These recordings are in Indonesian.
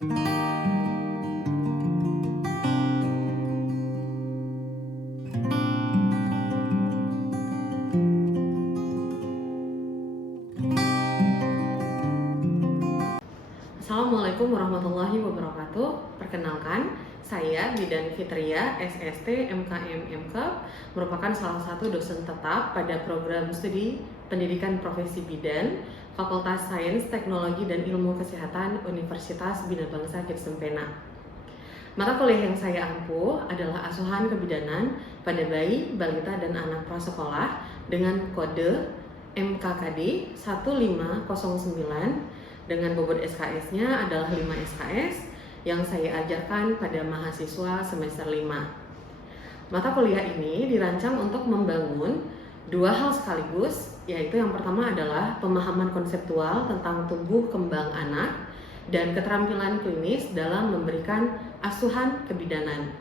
Assalamualaikum warahmatullahi wabarakatuh. Perkenalkan, saya Bidan Fitria, SST MKM MKEP, merupakan salah satu dosen tetap pada program studi pendidikan profesi bidan, Fakultas Sains, Teknologi, dan Ilmu Kesehatan Universitas Bina Bangsa Kirsempena. Mata kuliah yang saya ampuh adalah asuhan kebidanan pada bayi, balita, dan anak prasekolah dengan kode MKKD 1509 dengan bobot SKS-nya adalah 5 SKS yang saya ajarkan pada mahasiswa semester 5. Mata kuliah ini dirancang untuk membangun dua hal sekaligus, yaitu yang pertama adalah pemahaman konseptual tentang tumbuh kembang anak dan keterampilan klinis dalam memberikan asuhan kebidanan.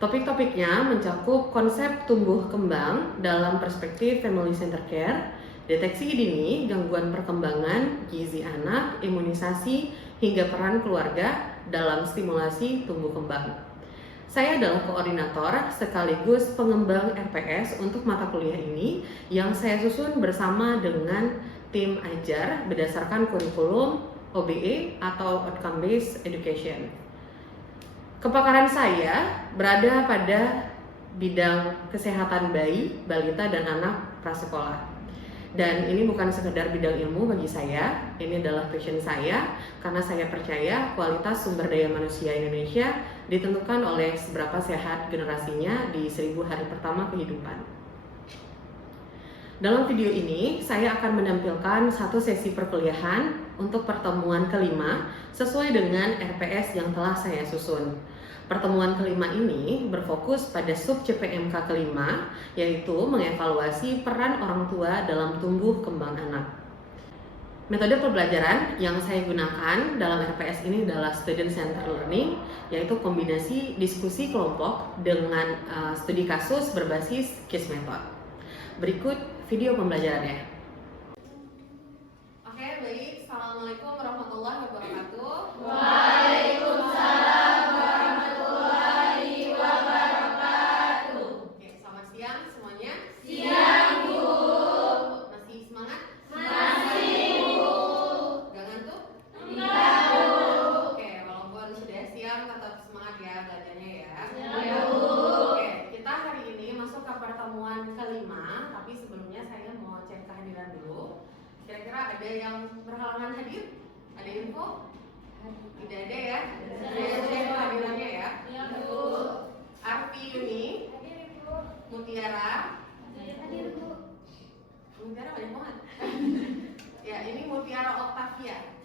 Topik-topiknya mencakup konsep tumbuh kembang dalam perspektif family center care, deteksi dini, gangguan perkembangan, gizi anak, imunisasi, hingga peran keluarga dalam stimulasi tumbuh kembang. Saya adalah koordinator sekaligus pengembang RPS untuk mata kuliah ini yang saya susun bersama dengan tim ajar berdasarkan kurikulum OBE atau Outcome Based Education. Kepakaran saya berada pada bidang kesehatan bayi, balita, dan anak prasekolah. Dan ini bukan sekedar bidang ilmu bagi saya, ini adalah passion saya karena saya percaya kualitas sumber daya manusia Indonesia ditentukan oleh seberapa sehat generasinya di 1000 hari pertama kehidupan. Dalam video ini, saya akan menampilkan satu sesi perkuliahan untuk pertemuan kelima sesuai dengan RPS yang telah saya susun. Pertemuan kelima ini berfokus pada sub CPMK kelima, yaitu mengevaluasi peran orang tua dalam tumbuh kembang anak. Metode pembelajaran yang saya gunakan dalam RPS ini adalah Student Centered Learning, yaitu kombinasi diskusi kelompok dengan studi kasus berbasis case method. Berikut video pembelajarannya. Oke, baik. Assalamualaikum warahmatullahi wabarakatuh. Waalaikumsalam warahmatullahi wabarakatuh. Oke, selamat siang semuanya. Siang, Bu. Masih semangat? Masih, Bu. Gak ngantuk? Enggak, Bu. Oke, walaupun sudah siang tetap semangat ya belajarnya ya. Ya, Bu. Oke, kita hari ini masuk ke pertemuan kelima, tapi sebelumnya saya mau cek kehadiran dulu. Kira-kira ada yang berhalangan hadir? Ada info? Tidak ada ya? Saya cek kehadirannya ya. Ya, Bu. Arfi Yuni, Hadir, Bu. Mutiara. Hadir, Bu. Mutiara banyak banget. Ya, ini Mutiara Octavia.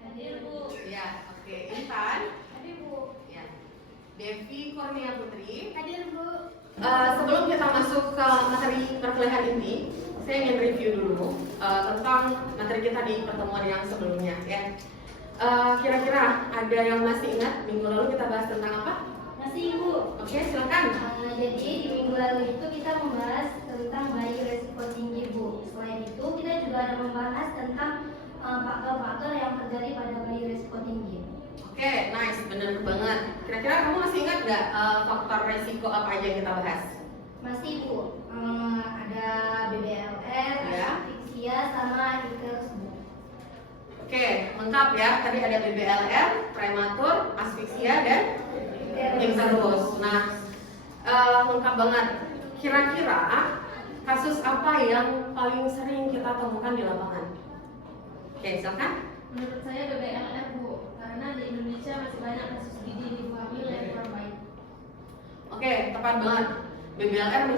Hadir, Bu. Ya, oke. Intan. Hadir, Bu. Ya. Devi Kurnia Putri. Hadir, Bu. Sebelum kita masuk ke materi perkuliahan ini, saya ingin review dulu tentang materi kita di pertemuan yang sebelumnya ya. Kira-kira ada yang masih ingat minggu lalu kita bahas tentang apa? Masih, Bu. Oke, silakan. Jadi di minggu lalu itu kita membahas tentang bayi resiko tinggi, Bu. Selain itu kita juga ada membahas tentang faktor-faktor yang terjadi pada bayi resiko tinggi. Oke, nice, bener banget. Kira-kira kamu masih ingat nggak faktor resiko apa aja yang kita bahas? Masih, Bu. Ada BBLR, Ya. asfiksia, sama ITERS, Bu. Oke, lengkap ya. Tadi ada BBLR, prematur, asfiksia, dan interus. Nah, lengkap banget. Kira-kira kasus apa yang paling sering kita temukan di lapangan? Oke, silakan. Menurut saya BBLR, Bu, karena di Indonesia masih banyak kasus gizi ibu hamil yang kurang baik. Oke, tepat banget. BBLR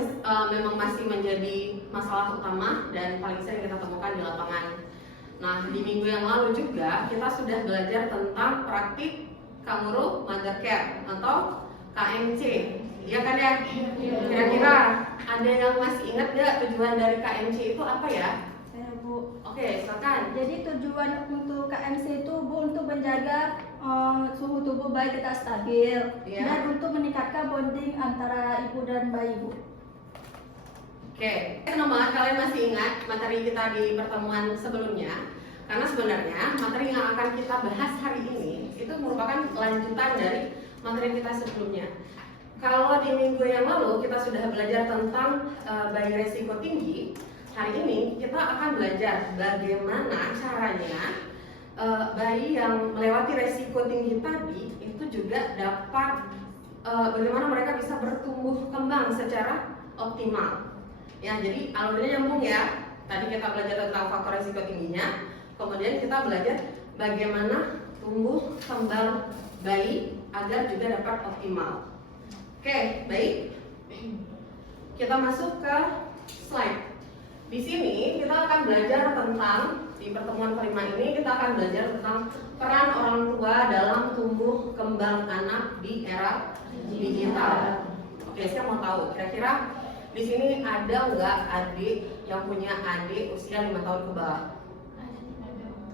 memang masih menjadi masalah utama dan paling sering kita temukan di lapangan. Nah, di minggu yang lalu juga kita sudah belajar tentang praktik Kanguru Mother Care atau KMC. Iya kan ya? Kira-kira ada yang masih ingat gak tujuan dari KMC itu apa ya? Saya, Bu. Oke, silakan. Jadi tujuan untuk KMC itu, Bu, untuk menjaga suhu tubuh bayi kita stabil Iya. dan untuk meningkatkan bonding antara ibu dan bayi, Bu. Oke, senang banget kalian masih ingat materi kita di pertemuan sebelumnya. Karena sebenarnya materi yang akan kita bahas hari ini itu merupakan lanjutan dari materi kita sebelumnya. Kalau di minggu yang lalu kita sudah belajar tentang bayi resiko tinggi, hari ini kita akan belajar bagaimana caranya bayi yang melewati resiko tinggi tadi itu juga dapat bagaimana mereka bisa bertumbuh kembang secara optimal. Ya, jadi alurnya nyambung ya. Tadi kita belajar tentang faktor resiko tingginya, kemudian kita belajar bagaimana tumbuh kembang bayi agar juga dapat optimal. Oke, baik. Kita masuk ke slide. Di sini kita akan belajar tentang, di pertemuan kelima ini kita akan belajar tentang peran orang tua dalam tumbuh kembang anak di era digital. Oke, saya mau tahu kira-kira di sini ada nggak adik yang punya adik usia 5 tahun ke bawah?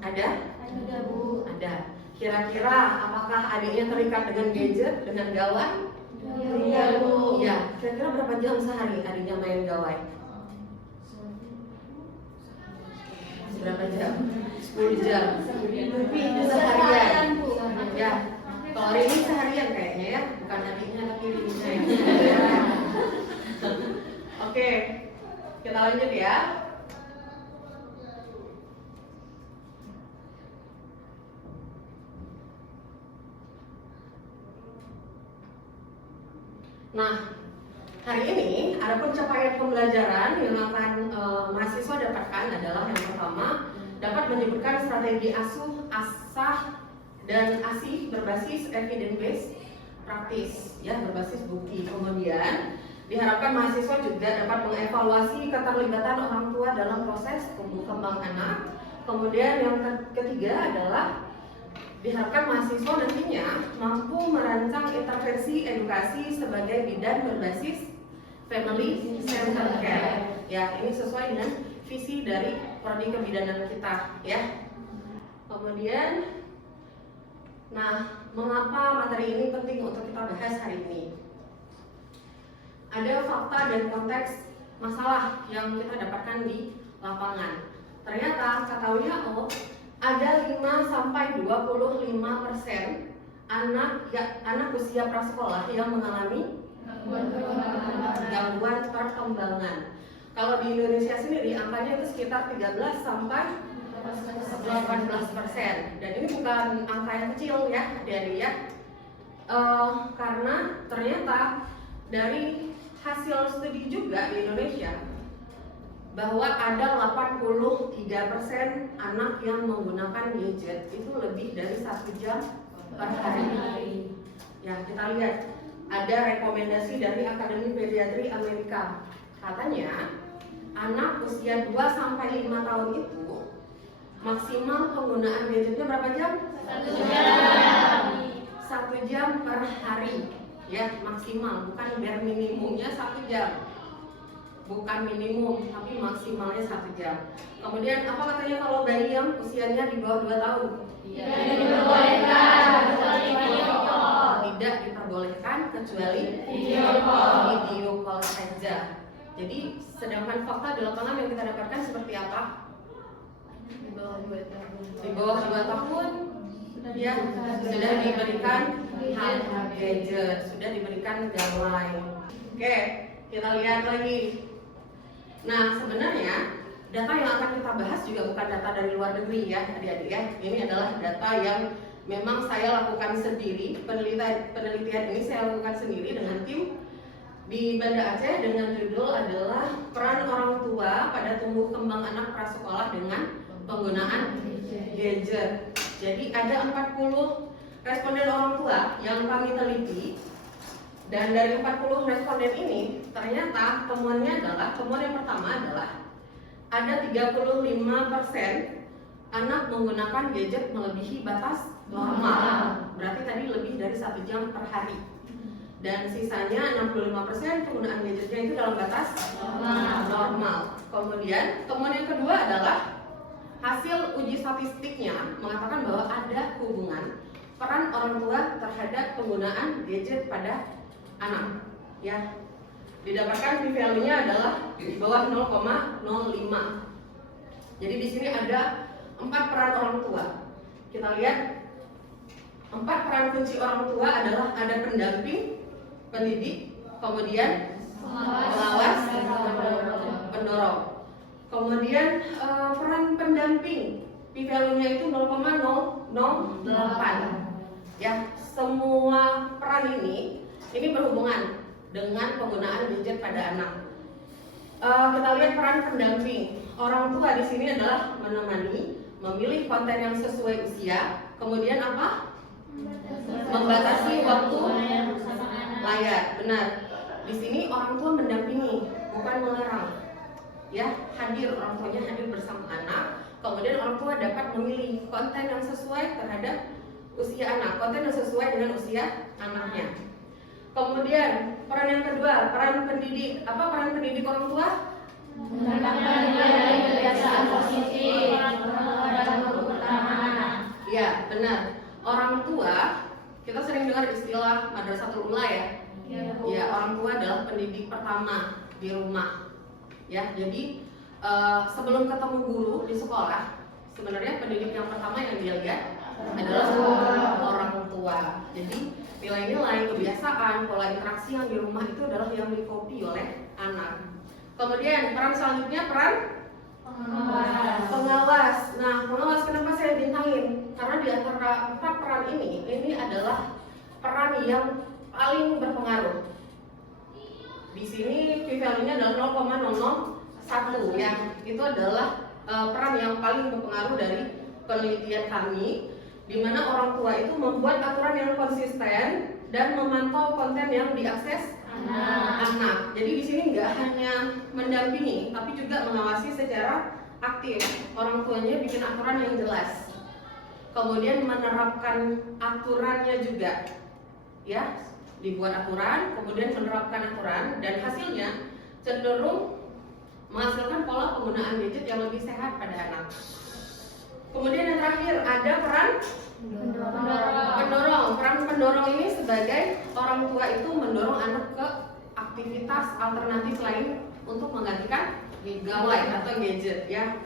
Ada? Ada Bu. Ada. Kira-kira apakah adiknya terikat dengan gadget, dengan gawai? Iya Bu. Ya, kira-kira berapa jam sehari adiknya main gawai? Berapa jam? 10 jam. Lebih seharian. Bu. Ya, kalau hari ini seharian kayaknya ya, bukan adiknya tapi dirinya ya. Oke, kita lanjut ya. Nah, hari ini ada pencapaian pembelajaran yang akan mahasiswa dapatkan adalah yang pertama dapat menyebutkan strategi asuh, asah, dan asih berbasis evidence based praktis, ya berbasis bukti. Kemudian diharapkan mahasiswa juga dapat mengevaluasi keterlibatan orang tua dalam proses tumbuh kembang anak. Kemudian yang ketiga adalah diharapkan mahasiswa nantinya mampu merancang intervensi edukasi sebagai bidan berbasis family centered care. Ya, ini sesuai dengan visi dari prodi kebidanan kita, ya. Kemudian, nah, mengapa materi ini penting untuk kita bahas hari ini? Ada fakta dan konteks masalah yang kita dapatkan di lapangan. Ternyata kata WHO ada 5-25% anak usia prasekolah yang mengalami gangguan perkembangan. Kalau di Indonesia sendiri angkanya itu sekitar 13-18%. Dan ini bukan angka yang kecil ya, adik-adik ya. Karena ternyata dari hasil studi juga di Indonesia bahwa ada 83% anak yang menggunakan gadget itu lebih dari 1 jam per hari. Ya, kita lihat ada rekomendasi dari Akademi Pediatri Amerika. Katanya anak usia 2-5 tahun itu maksimal penggunaan gadgetnya berapa jam? 1 jam. 1 jam per hari. Ya, maksimal, bukan bare minimumnya 1 jam. Bukan minimum, tapi maksimalnya 1 jam. Kemudian apa katanya kalau bayi yang usianya di bawah 2 tahun? Tidak diperbolehkan kecuali video call. Tidak diperbolehkan kecuali Video call. video call saja. Jadi sedangkan fakta di lapangan yang kita dapatkan seperti apa? Di bawah 2 tahun. Di bawah 2 tahun ya sudah diberikan gadget, sudah diberikan gawai. Oke, kita lihat lagi. Nah, sebenarnya data yang akan kita bahas juga bukan data dari luar negeri ya, adik-adik ya. Ini adalah data yang memang saya lakukan sendiri. Penelitian ini saya lakukan sendiri dengan tim di Banda Aceh dengan judul adalah peran orang tua pada tumbuh kembang anak prasekolah dengan penggunaan gadget. Jadi ada 40 responden orang tua yang kami teliti. Dan dari 40 responden ini, ternyata temuan yang pertama adalah ada 35% anak menggunakan gadget melebihi batas normal. Berarti tadi lebih dari 1 jam per hari. Dan sisanya 65% penggunaan gadgetnya itu dalam batas normal. Kemudian temuan yang kedua adalah hasil uji statistiknya mengatakan bahwa ada hubungan peran orang tua terhadap penggunaan gadget pada anak, ya. Didapatkan p-value-nya adalah di bawah 0,05. Jadi di sini ada 4 peran orang tua. Kita lihat 4 peran kunci orang tua adalah ada pendamping, pendidik, kemudian pengawas, pendorong. Kemudian peran pendamping, P-value-nya itu 0,008. Ya, semua peran ini berhubungan dengan penggunaan gadget pada anak. Kita lihat peran pendamping. Orang tua di sini adalah menemani, memilih konten yang sesuai usia, kemudian apa? Membatasi waktu layar. Benar. Di sini orang tua mendampingi, bukan melarang. Ya, hadir, orang tuanya hadir bersama anak. Kemudian orang tua dapat memilih konten yang sesuai terhadap usia anak, konten yang sesuai dengan usia anaknya. Kemudian peran yang kedua, peran pendidik. Apa peran pendidik orang tua? Kebiasaan positif dan guru utama anak. Ya, benar. Orang tua, kita sering dengar istilah madrasatul ula ya. Ya, orang tua adalah pendidik pertama di rumah. Ya, jadi sebelum ketemu guru di sekolah, sebenarnya pendidik yang pertama yang dia lihat adalah orang tua. Jadi nilai-nilai, kebiasaan, pola interaksi yang di rumah itu adalah yang dikopi oleh anak. Kemudian peran selanjutnya peran pengawas. Nah, pengawas kenapa saya bintangin? Karena di antara 4 peran ini adalah peran yang paling berpengaruh. Di sini P-value-nya adalah 0,001 ya. Itu adalah peran yang paling berpengaruh dari penelitian kami, di mana orang tua itu membuat aturan yang konsisten dan memantau konten yang diakses anak. Jadi di sini nggak hanya mendampingi, tapi juga mengawasi secara aktif. Orang tuanya bikin aturan yang jelas, kemudian menerapkan aturannya juga, ya, dibuat aturan, kemudian menerapkan aturan, dan hasilnya cenderung menghasilkan pola penggunaan gadget yang lebih sehat pada anak. Kemudian yang terakhir ada peran pendorong. Peran pendorong ini sebagai orang tua itu mendorong anak ke aktivitas alternatif lain untuk menggantikan gawai atau gadget ya.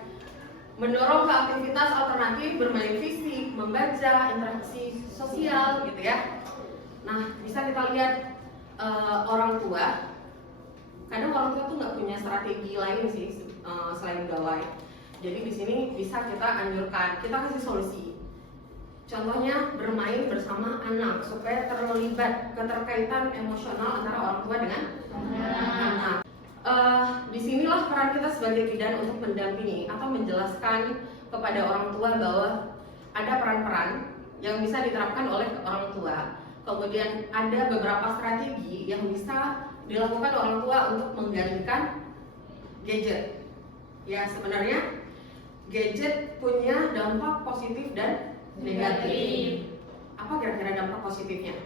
Mendorong ke aktivitas alternatif, bermain fisik, membaca, interaksi sosial gitu ya. Nah, bisa kita lihat orang tua. Kadang orang tua tuh nggak punya strategi lain sih selain gawai. Jadi di sini bisa kita anjurkan, kita kasih solusi. Contohnya bermain bersama anak supaya terlibat keterkaitan emosional antara orang tua dengan anak. Disinilah peran kita sebagai bidan untuk mendampingi atau menjelaskan kepada orang tua bahwa ada peran-peran yang bisa diterapkan oleh orang tua. Kemudian ada beberapa strategi yang bisa dilakukan orang tua untuk menggantikan gadget. Ya, sebenarnya gadget punya dampak positif dan negatif. Apa kira-kira dampak positifnya?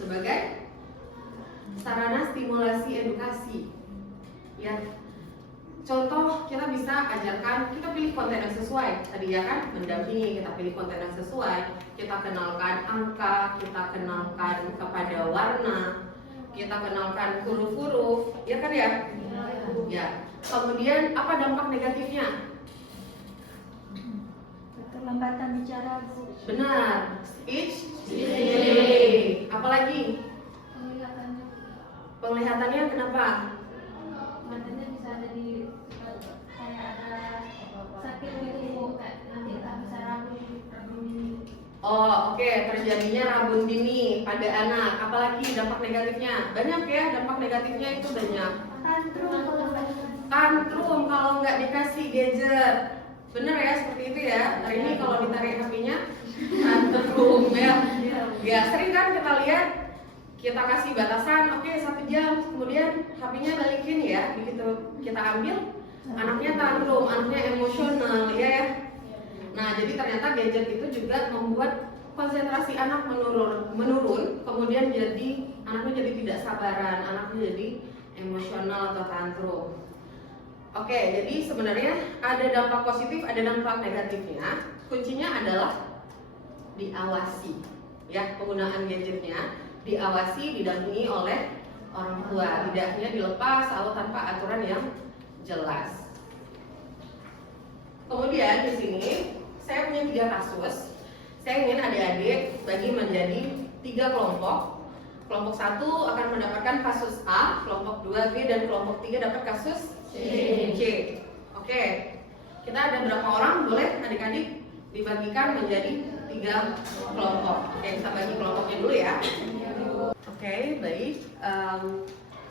Sebagai sarana stimulasi edukasi. Ya. Contoh, kita bisa ajarkan, kita pilih konten yang sesuai. Tadi ya kan, mendampingi, kita pilih konten yang sesuai. Kita kenalkan angka, kita kenalkan kepada warna, kita kenalkan huruf-huruf, ya kan ya? Ya. Kemudian apa dampak negatifnya? Keterlambatan bicara, Bu. Benar, speech delay. Apalagi? Penglihatannya kenapa? Matanya bisa jadi kayak ada sakit gitu, nanti tak bisa rabun dini. Oh, oke. Terjadinya rabun dini pada anak. Apalagi dampak negatifnya? Banyak ya, dampak negatifnya itu banyak. Tantrum kalau nggak dikasih gadget. Bener ya, seperti itu ya. Hari ini kalau ditarik HP-nya tantrum ya. Ya, sering kan kita lihat, kita kasih batasan, oke 1 jam, kemudian HP-nya balikin ya. Begitu kita ambil, anaknya tantrum, anaknya emosional ya. Nah, jadi ternyata gadget itu juga membuat konsentrasi anak menurun, kemudian jadi anaknya jadi tidak sabaran, anaknya jadi emosional atau tantrum. Oke, jadi sebenarnya ada dampak positif, ada dampak negatifnya. Kuncinya adalah diawasi, ya, penggunaan gadgetnya diawasi, didampingi oleh orang tua, tidak hanya dilepas atau tanpa aturan yang jelas. Kemudian di sini saya punya 3 kasus. Saya ingin adik-adik bagi menjadi 3 kelompok. Kelompok 1 akan mendapatkan kasus A, kelompok 2 B, dan kelompok 3 dapat kasus C. Oke, kita ada berapa orang? Boleh adik-adik dibagikan menjadi 3 kelompok. Oke, kita bagi kelompoknya dulu ya. Oke, baik.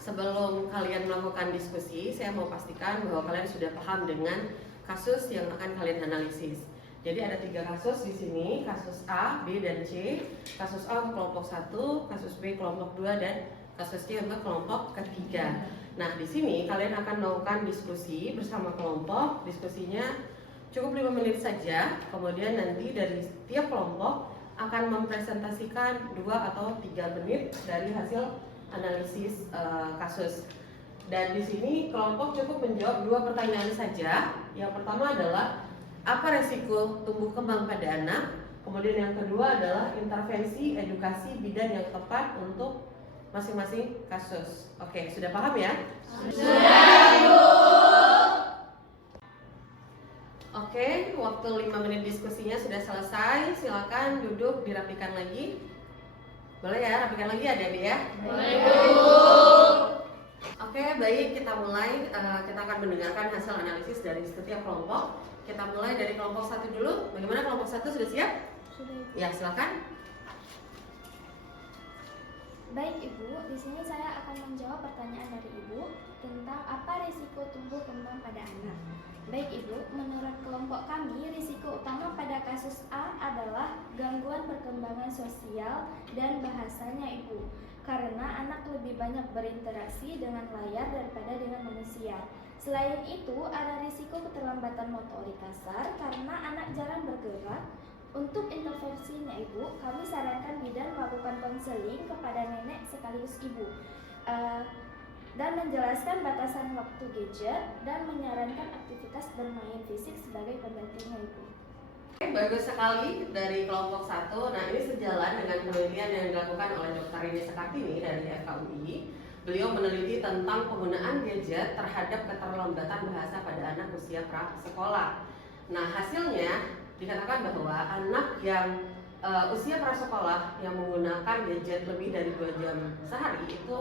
Sebelum kalian melakukan diskusi, saya mau pastikan bahwa kalian sudah paham dengan kasus yang akan kalian analisis. Jadi ada 3 kasus di sini, kasus A, B, dan C. Kasus A untuk kelompok 1, kasus B kelompok 2, dan kasus C untuk kelompok ketiga. Nah, di sini kalian akan melakukan diskusi bersama kelompok. Diskusinya cukup 5 menit saja. Kemudian nanti dari tiap kelompok akan mempresentasikan 2 atau 3 menit dari hasil analisis kasus. Dan di sini kelompok cukup menjawab 2 pertanyaan saja. Yang pertama adalah apa resiko tumbuh kembang pada anak? Kemudian yang kedua adalah intervensi edukasi bidan yang tepat untuk masing-masing kasus. Oke, sudah paham ya? Sudah, Ibu. Oke, waktu 5 menit diskusinya sudah selesai. Silakan duduk, dirapikan lagi. Boleh ya, rapikan lagi adik-adik ya? Boleh, Bu. Oke, baik, kita mulai. Kita akan mendengarkan hasil analisis dari setiap kelompok. Kita mulai dari kelompok 1 dulu. Bagaimana kelompok 1, sudah siap? Sudah. Ya, silakan. Baik Ibu, di sini saya akan menjawab pertanyaan dari Ibu tentang apa risiko tumbuh kembang pada anak. Baik Ibu, menurut kelompok kami, risiko utama pada kasus A adalah gangguan perkembangan sosial dan bahasanya Ibu. Karena anak lebih banyak berinteraksi dengan layar daripada dengan manusia. Selain itu, ada risiko keterlambatan motorik kasar karena anak jarang bergerak. Untuk intervensinya Ibu, kami sarankan bidan melakukan konseling kepada nenek sekaligus Ibu dan menjelaskan batasan waktu gadget dan menyarankan aktivitas bermain fisik sebagai penggantinya Ibu. Bagus sekali dari kelompok 1. Nah, ini sejalan dengan penelitian yang dilakukan oleh Dr. Rini Sekartini dari FKUI. Beliau meneliti tentang penggunaan gadget terhadap keterlambatan bahasa pada anak usia prasekolah. Nah, hasilnya dikatakan bahwa anak yang usia prasekolah yang menggunakan gadget lebih dari 2 jam sehari itu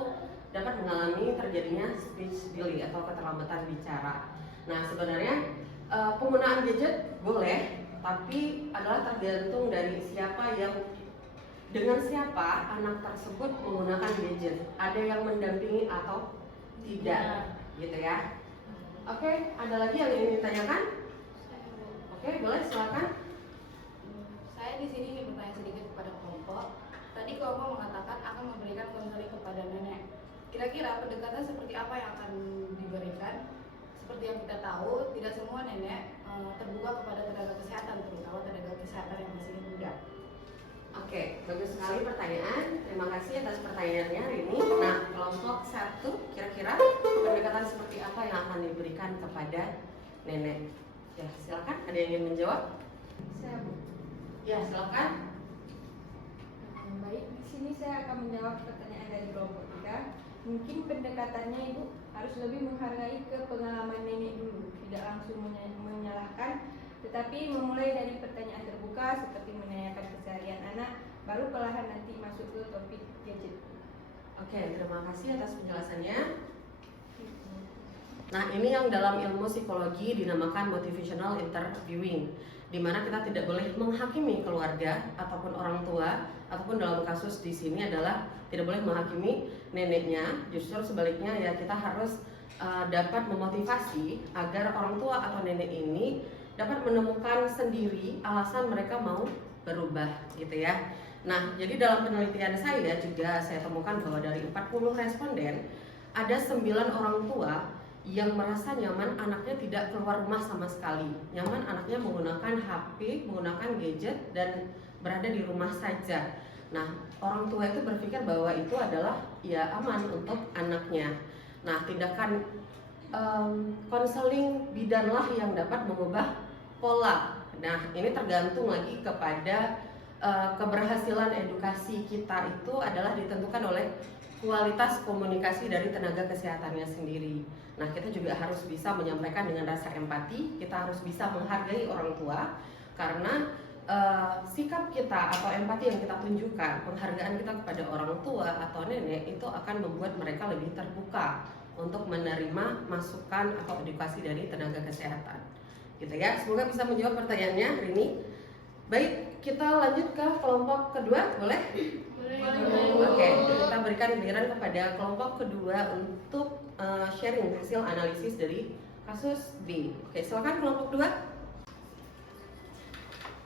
dapat mengalami terjadinya speech delay atau keterlambatan bicara. Nah, sebenarnya penggunaan gadget boleh, tapi adalah tergantung dari siapa yang dengan siapa anak tersebut menggunakan gadget. Ada yang mendampingi atau tidak, gitu ya. Oke, ada lagi yang ingin ditanyakan? Oke, boleh, silakan. Saya di sini ingin bertanya sedikit kepada kelompok. Tadi kelompok mengatakan akan memberikan konseling kepada nenek. Kira-kira pendekatan seperti apa yang akan diberikan? Seperti yang kita tahu, tidak semua nenek terbuka kepada tenaga kesehatan, terutama tenaga kesehatan yang masih muda. Oke, bagus sekali pertanyaan. Terima kasih atas pertanyaannya Rini. Nah, kelompok 1 kira-kira pendekatan seperti apa yang akan diberikan kepada nenek? Ya, silakan. Ada yang ingin menjawab? Saya Bu. Ya, silakan. Baik, di sini saya akan menjawab pertanyaan dari kelompok 3. Mungkin pendekatannya Ibu harus lebih menghargai ke pengalaman nenek dulu, tidak langsung menyalahkan, tetapi memulai dari pertanyaan terbuka seperti menanyakan keseharian anak, baru perlahan nanti masuk ke topik gadget. Oke, terima kasih atas penjelasannya. Nah, ini yang dalam ilmu psikologi dinamakan motivational interviewing, di mana kita tidak boleh menghakimi keluarga ataupun orang tua, ataupun dalam kasus di sini adalah tidak boleh menghakimi neneknya. Justru sebaliknya ya, kita harus dapat memotivasi agar orang tua atau nenek ini dapat menemukan sendiri alasan mereka mau berubah, gitu ya. Nah, jadi dalam penelitian saya juga saya temukan bahwa dari 40 responden ada 9 orang tua yang merasa nyaman anaknya tidak keluar rumah sama sekali, nyaman anaknya menggunakan HP, menggunakan gadget dan berada di rumah saja. Nah, orang tua itu berpikir bahwa itu adalah ya aman untuk anaknya. Nah, tindakan konseling bidanlah yang dapat mengubah pola. Nah, ini tergantung lagi kepada keberhasilan edukasi kita itu adalah ditentukan oleh kualitas komunikasi dari tenaga kesehatannya sendiri. Nah, kita juga harus bisa menyampaikan dengan rasa empati, kita harus bisa menghargai orang tua, karena sikap kita atau empati yang kita tunjukkan, penghargaan kita kepada orang tua atau nenek itu akan membuat mereka lebih terbuka untuk menerima masukan atau edukasi dari tenaga kesehatan. Gitu ya. Semoga bisa menjawab pertanyaannya, Rini. Baik, kita lanjut ke kelompok kedua, boleh? Oke, kita berikan giliran kepada kelompok kedua untuk sharing hasil analisis dari kasus B. Oke, silakan kelompok 2.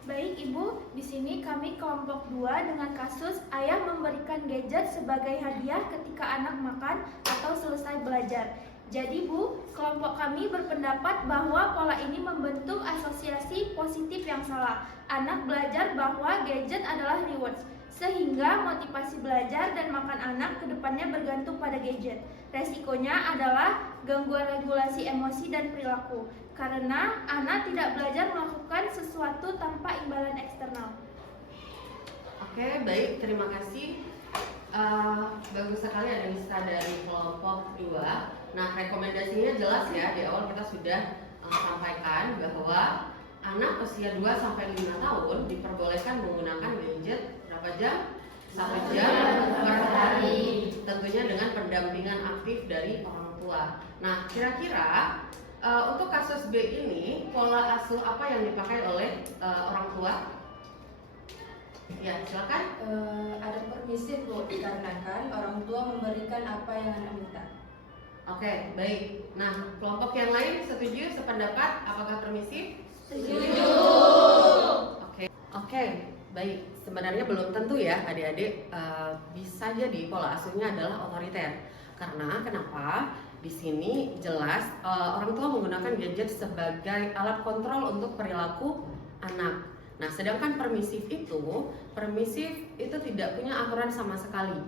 Baik Ibu, di sini kami kelompok 2 dengan kasus ayah memberikan gadget sebagai hadiah ketika anak makan atau selesai belajar. Jadi Bu, kelompok kami berpendapat bahwa pola ini membentuk asosiasi positif yang salah. Anak belajar bahwa gadget adalah rewards, sehingga motivasi belajar dan makan anak kedepannya bergantung pada gadget. Resikonya adalah gangguan regulasi emosi dan perilaku, karena anak tidak belajar melakukan sesuatu tanpa imbalan eksternal. Oke, baik, terima kasih. Bagus sekali analisa dari kelompok 2. Nah, rekomendasinya jelas ya, di awal kita sudah sampaikan bahwa anak usia 2-5 tahun diperbolehkan menggunakan gadget berapa jam? 1 jam per hari, tentunya dengan pendampingan aktif dari orang tua. Nah, kira-kira untuk kasus B ini, pola asuh apa yang dipakai oleh orang tua? Ya, silakan. Ada permisif Bu, dikarenakan orang tua memberikan apa yang anak minta. Oke, baik. Nah, kelompok yang lain setuju, sependapat? Apakah permisif? Setuju. Oke, baik. Sebenarnya belum tentu ya adik-adik, bisa jadi pola asuhnya adalah otoriter. Karena kenapa? Di sini jelas orang tua menggunakan gadget sebagai alat kontrol untuk perilaku anak. Nah, sedangkan permisif itu tidak punya aturan sama sekali.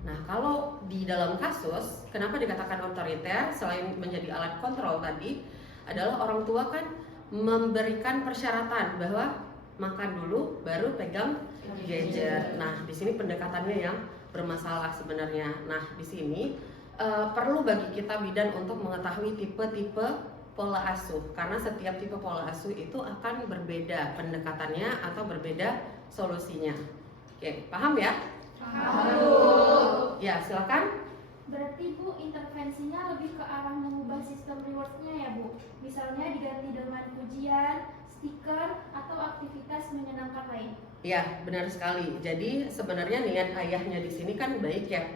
Nah, kalau di dalam kasus, kenapa dikatakan otoriter selain menjadi alat kontrol tadi, adalah orang tua kan memberikan persyaratan bahwa makan dulu baru pegang gadget. Nah, di sini pendekatannya yang bermasalah sebenarnya. Nah, di sini perlu bagi kita bidan untuk mengetahui tipe-tipe pola asuh, karena setiap tipe pola asuh itu akan berbeda pendekatannya atau berbeda solusinya. Oke, paham ya? Paham. Ya, silakan. Berarti Bu, intervensinya lebih ke arah mengubah sistem rewards-nya ya Bu. Misalnya diganti dengan pujian, stiker, atau aktivitas menyenangkan lain. Ya, benar sekali. Jadi sebenarnya niat ayahnya di sini kan baik ya.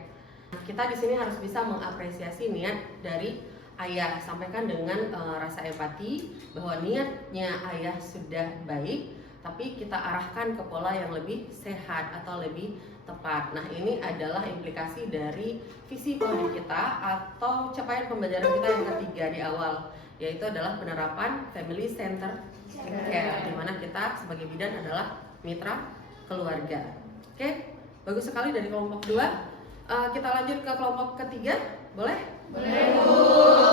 Kita di sini harus bisa mengapresiasi niat dari ayah, sampaikan dengan rasa empati bahwa niatnya ayah sudah baik, tapi kita arahkan ke pola yang lebih sehat atau lebih tepat. Nah, ini adalah implikasi dari visi proyek kita atau capaian pembelajaran kita yang ketiga di awal, yaitu adalah penerapan family center care, di mana kita sebagai bidan adalah mitra keluarga. Oke, bagus sekali dari kelompok 2. Kita lanjut ke kelompok ketiga, boleh? Boleh Bu.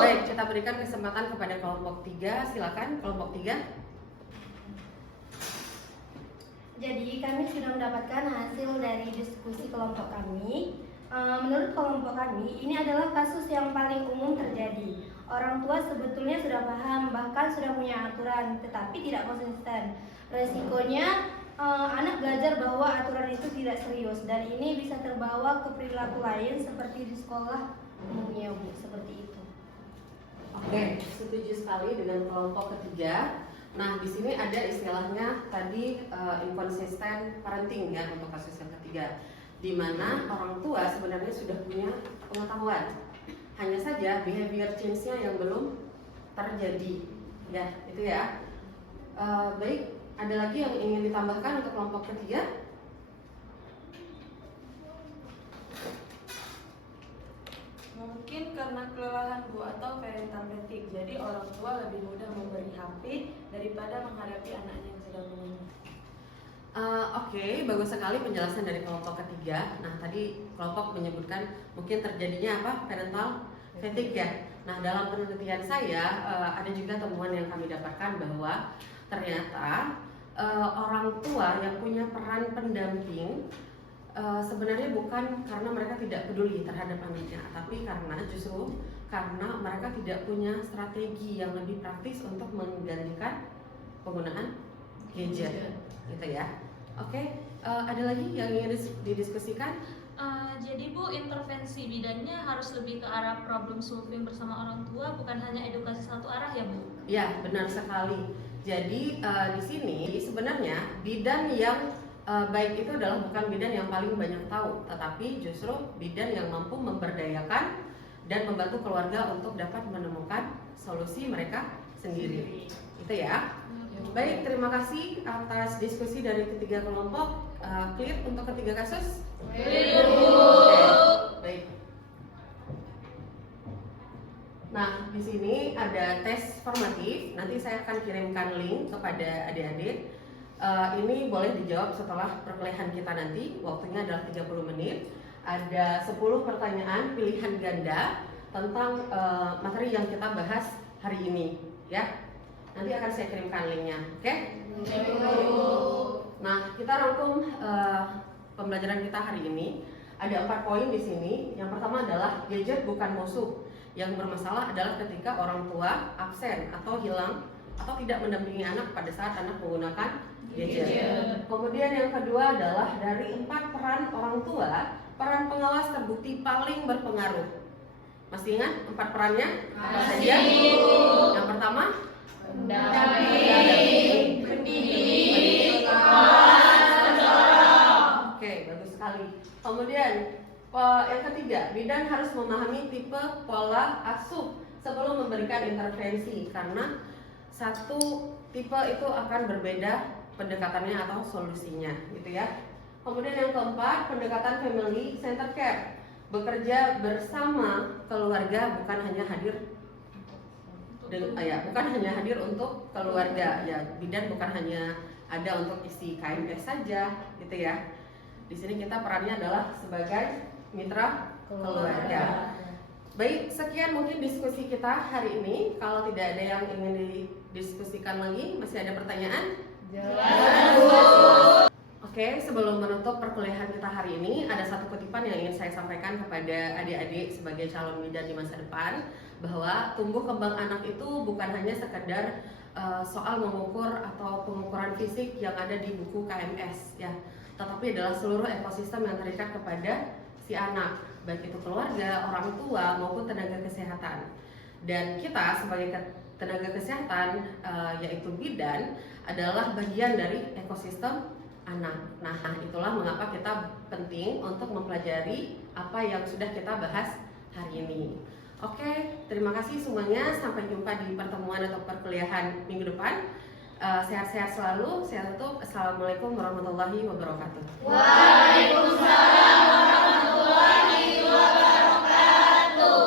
Baik, kita berikan kesempatan kepada kelompok 3. Silakan kelompok 3. Jadi kami sudah mendapatkan hasil dari diskusi kelompok kami. Menurut kelompok kami, ini adalah kasus yang paling umum terjadi. Orang tua sebetulnya sudah paham, bahkan sudah punya aturan, tetapi tidak konsisten. Resikonya anak belajar bahwa aturan itu tidak serius, dan ini bisa terbawa ke perilaku lain seperti di sekolah umumnya Bu, seperti itu. Oke, setuju sekali dengan kelompok ketiga. Nah, di sini ada istilahnya tadi inconsistent parenting ya untuk kasus yang ketiga, di mana orang tua sebenarnya sudah punya pengetahuan, hanya saja behavior change-nya yang belum terjadi. Ya, itu ya. Baik, ada lagi yang ingin ditambahkan untuk kelompok ketiga? Mungkin karena kelelahan Bu atau parental fatigue, jadi orang tua lebih mudah memberi HP daripada menghadapi anaknya yang sedang mengenyam. Oke, bagus sekali penjelasan dari kelompok ketiga. Nah, tadi kelompok menyebutkan mungkin terjadinya apa? Parental fatigue ya. Nah, dalam penelitian saya ada juga temuan yang kami dapatkan bahwa ternyata orang tua yang punya peran pendamping sebenarnya bukan karena mereka tidak peduli terhadap anaknya, tapi karena justru karena mereka tidak punya strategi yang lebih praktis untuk menggantikan penggunaan gadget, gitu ya. Oke, ada lagi yang ingin didiskusikan? Jadi Bu, intervensi bidannya harus lebih ke arah problem solving bersama orang tua, bukan hanya edukasi satu arah ya Bu? Ya, benar sekali. Jadi di sini sebenarnya bidan yang baik itu adalah bukan bidan yang paling banyak tahu, tetapi justru bidan yang mampu memberdayakan dan membantu keluarga untuk dapat menemukan solusi mereka sendiri. Itu ya. Baik, terima kasih atas diskusi dari ketiga kelompok. Clear untuk ketiga kasus? Clear, Bu. Baik. Nah, di sini ada tes formatif. Nanti saya akan kirimkan link kepada adik-adik. Ini boleh dijawab setelah perkuliahan kita nanti. Waktunya adalah 30 menit. Ada 10 pertanyaan pilihan ganda tentang materi yang kita bahas hari ini, ya. Nanti akan saya kirimkan linknya, oke? Nah, kita rangkum pembelajaran kita hari ini. Ada 4 poin di sini. Yang pertama adalah gadget bukan musuh. Yang bermasalah adalah ketika orang tua absen atau hilang atau tidak mendampingi anak pada saat anak menggunakan gadget. Kemudian yang kedua adalah dari 4 peran orang tua, peran pengawas terbukti paling berpengaruh. Masih ingat 4 perannya? Apa saja? Yang pertama, mendampingi, mendidik, oke, bagus sekali. Kemudian yang ketiga, bidan harus memahami tipe pola asuh sebelum memberikan intervensi, karena satu tipe itu akan berbeda pendekatannya atau solusinya, gitu ya. Kemudian yang keempat, pendekatan family center care, bekerja bersama keluarga, bukan hanya hadir bukan hanya hadir untuk keluarga, ya. Bidan bukan hanya ada untuk isi KMS saja, gitu ya. Di sini kita perannya adalah sebagai mitra keluarga. Baik, sekian mungkin diskusi kita hari ini. Kalau tidak ada yang ingin didiskusikan lagi, masih ada pertanyaan? Oke, sebelum menutup perkuliahan kita hari ini, ada satu kutipan yang ingin saya sampaikan kepada adik-adik sebagai calon bidan di masa depan, bahwa tumbuh kembang anak itu bukan hanya sekedar soal mengukur atau pengukuran fisik yang ada di buku KMS, ya, tetapi adalah seluruh ekosistem yang terikat kepada si anak, baik itu keluarga, orang tua maupun tenaga kesehatan. Dan kita sebagai tenaga kesehatan, yaitu bidan, adalah bagian dari ekosistem anak. Nah, itulah mengapa kita penting untuk mempelajari apa yang sudah kita bahas hari ini. Oke, terima kasih semuanya. Sampai jumpa di pertemuan atau perkuliahan minggu depan. Sehat-sehat selalu. Saya tutup. Assalamualaikum warahmatullahi wabarakatuh. Waalaikumsalam warahmatullahi wabarakatuh.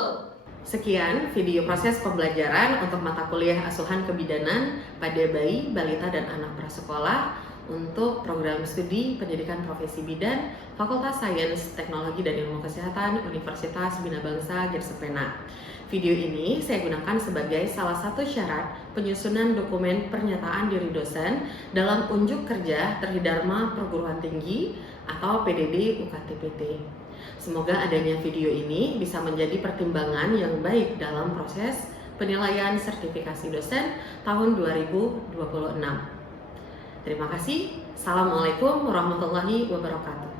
Sekian video proses pembelajaran untuk mata kuliah asuhan kebidanan pada bayi, balita, dan anak prasekolah untuk program studi pendidikan profesi bidan Fakultas Sains, Teknologi, dan Ilmu Kesehatan Universitas Bina Bangsa Gersepena. Video ini saya gunakan sebagai salah satu syarat penyusunan dokumen pernyataan diri dosen dalam unjuk kerja Tridharma Perguruan Tinggi atau PDD UKT-PT. Semoga adanya video ini bisa menjadi pertimbangan yang baik dalam proses penilaian sertifikasi dosen tahun 2026. Terima kasih. Assalamualaikum warahmatullahi wabarakatuh.